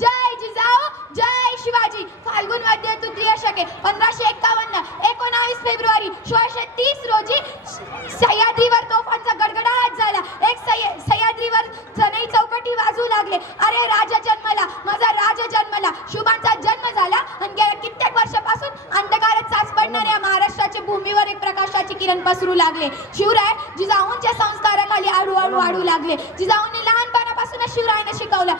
जय जिजाऊ जय शिवाजी. फाल्गुन वद्य तृतीय शके 1551. 19 फेब्रुवारी 1630 रोजी सह्याद्रीवर तोफांचा गडगडाट झाला. एक सह्याद्रीवर सनई चौकटी वाजू लागले. अरे राजा जन्मला, माझा राजा जन्मला. शुभांचा जन्म झाला आणि गेल्या कित्येक वर्षापासून अंधकारात साच पडणाऱ्या महाराष्ट्राच्या भूमीवर एक प्रकाशाचे किरण पसरू लागले. शिवराय जिजाऊंच्या संस्काराखाली हळूहळू वाढू लागले. जिजाऊंनी लहानपणापासूनच शिवरायांना शिकवलं,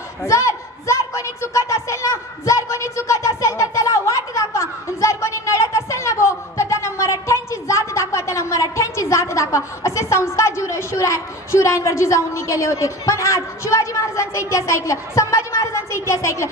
जर कोणी चुकत असेल ना, जर कोणी चुकत असेल तर त्याला वाट दाखवा. जर कोणी नडत असेल ना भाऊ, तर त्यांना मराठ्यांची जात दाखवा, त्याला मराठ्यांची जात दाखवा. असे संस्कार शिवरायांवर जिजाऊंनी केले होते. पण आज शिवाजी महाराजांचा इतिहास ऐकलं, संभाजी महाराजांचा इतिहास ऐकलं,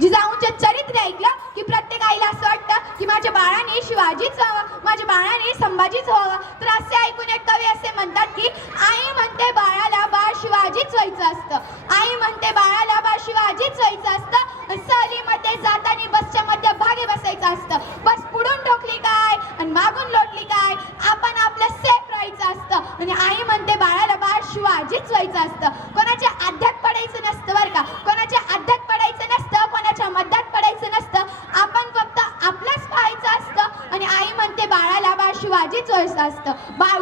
जिजाऊंचे चरित्र ऐकलं की प्रत्येक आईला असं वाटतं की माझ्या बाळाने शिवाजीच व्हावं, माझ्या बाळाने संभाजीच व्हावं. तर असे ऐकून एक कवी असे म्हणतात की आई म्हणते बाळाला बाळ शिवाजीच व्हायचं असतं. आई म्हणते बाळाला बाळ शिवाजीच व्हायचं असतं. सहलीमध्ये जाताना बसच्या मध्यभागी बसायचं असतं. बस पुढून ठोकली काय आणि मागून लोटली काय, आपण आपलं सेफ राहायचं असतं. आणि आई म्हणते बाळाला बाळ शिवाजीच व्हायचं असतं. कोणाच्या आध्यात पडायचं नसतं बरं का, कोणाच्या आध्यात पडायचं नसतं, कोणाच्या मध्यात पडायचं नसतं. आपण फक्त आपलंच पाहायचं असतं. आणि आई म्हणते बाळाला बाळ शिवाजीच व्हायचं असतं. बाळ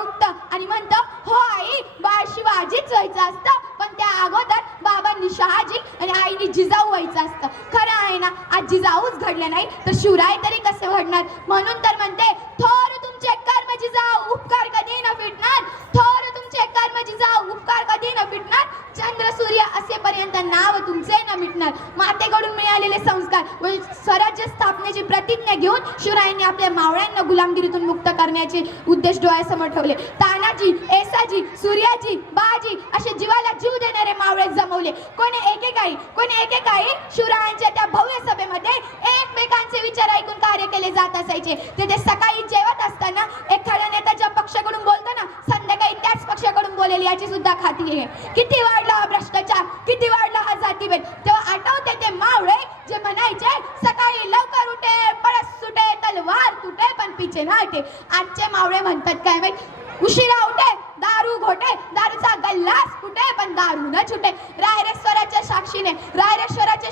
उठतं आणि म्हणतं हो आई बाळ शिवाजीच व्हायचं असतं. पण त्या अगोदर बाबांनी शहाजी आणि आईनी जिजाऊ व्हायचं असतं. खरं आहे ना, आज जिजाऊच घडले नाही तर शिवराय तरी कसे घडणार. म्हणून तर म्हणते थोर तुमचे कर्म जिजाऊ उपकार कधी न फिटणार. थोर तुमचे कर्म जिजाऊ उपकार कधी न फिटणार. चंद्र सूर्य असेपर्यंत नाव तुमचे न मिटणार. मातेकडून मिळालेले संस्कार व स्वराज्य स्थापनेची प्रतिज्ञा घेऊन शिवरायांनी आपल्या मावळ्यांना गुलामगिरीतून मुक्त करण्याचे उद्देश डोळ्यासमोर ठेवले. तानाजी, येसाजी, सूर्याजी, बाजी असे जीवाला जीव देणारे मावळे जमवले. कोणी एकेकाळी शिवरायांच्या त्या भव्य सभेमध्ये एकमेकांचे विचार ऐकून कार्य केले जात असायचे. ते सकाळी जेवत असताना एखादा नेता ज्या पक्षाकडून बोलतो ना, संध्याकाळी त्याच पक्षाकडून बोलेल याची सुद्धा खात्री आहे. किती वाढला हा भ्रष्टाचार, किती वाढला हा जातीभेद. तेव्हा आठवते ते मावळे जे म्हणायचे सकाळी लवकर उठे पळस सुटे तलवार तुटे पण पिछे ना हटे. आजचे मावळे म्हणतात काय माहित, उशिरा उठे दारू घोटे दारूचा गल्लास कुठे पण दारू न छुटे. रायरेश्वराच्या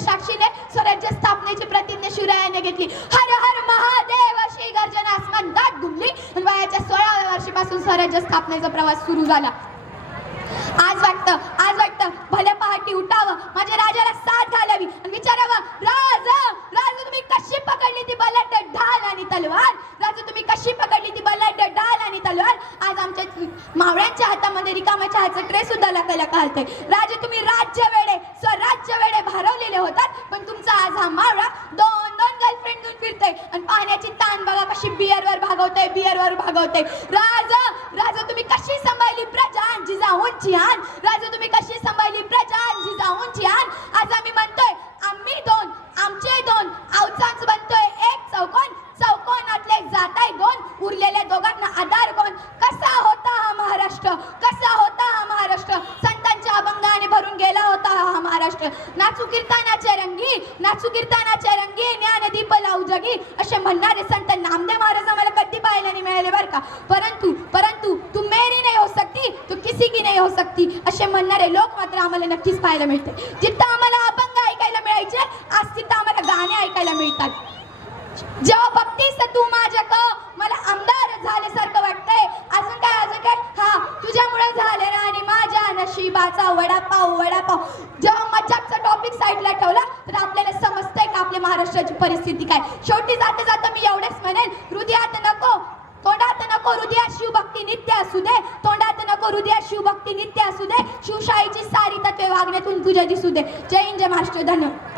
साक्षीने स्वराज्य स्थापनेची प्रतिज्ञा शिवरायाने घेतली. हर हर महादेव अशी गर्जना आसमंतात घुमली आणि वयाच्या 16व्या वर्षापासून स्वराज्य स्थापनेचा प्रवास सुरू झाला. आज वाटतं भल्या पहाटे उठावं, माझ्या राजाला साथ घालावी आणि विचारावं, राजा तुम्ही कशी पकडली ती बलाढ्य ढाल आणि तलवार. राजा तुम्ही कशी पकडली ती बलाढ्य ढाल आणि तलवार. आज आमच्या मावळ्यांच्या हातामध्ये रिकाम्या चहाचं ट्रे सुद्धा लकालते. राजे तुम्ही स्वराज्य वेडे भारवलेले होतात, पण तुमचा आज हा मावळा दोन गर्लफ्रेंड घेऊन फिरतोय आणि पाण्याची ताण बघा कशी बिअरवर भागवतोय. राजा तुम्ही कशी सांभाळली प्रजा जिजाऊंची आण. राजा तुम्ही कशी सांभाळली प्रजा जिजाऊंची आण. आज आम्ही म्हणतोय आमचे दोन अवचांच बनतोय एक चौकोनातले जाताय दोन, उरलेल्या दोघांना आधार कोण. कसा होता हा महाराष्ट्र, संतांच्या अभंगाने भरून गेला होता हा महाराष्ट्र. नाचू कीर्तनाचे रंगी ज्ञानदीप लावू जगी असे म्हणणारे संत नामदेव महाराज आम्हाला कधी पाहायला नाही मिळाले बरं का. परंतु तू मेरी नहीं हो सकती तू किसी की नहीं हो सकती असे म्हणणारे लोक मात्र आम्हाला नक्कीच पाहायला मिळते. जिथं आम्हाला अभंग ऐकायला मिळायचे आज तिथं आम्हाला गाणे ऐकायला मिळतात. जेव्हा बघतीस तू माझ्याक मला आमदार झाल्यासारखं वाटतंय. अजून काय हा तुझ्यामुळे झाले ना आणि माझ्या नशिबाचा वडापाव. जेव्हा मजाकचा टॉपिक साईडला ठेवला तर आपल्याला समजतंय का आपल्या महाराष्ट्राची परिस्थिती काय. शेवटी जाता मी एवढेच म्हणेन, तोंडात नको हृदयात शिवभक्ती नित्य असू दे. तोंडात नको हृदयात शिवभक्ती नित्य असू दे. शिवशाहीची सारी तत्वे वागण्यातून तुझ्या दिसू दे. जय हिंद जय महाराष्ट्र. धन्यवाद.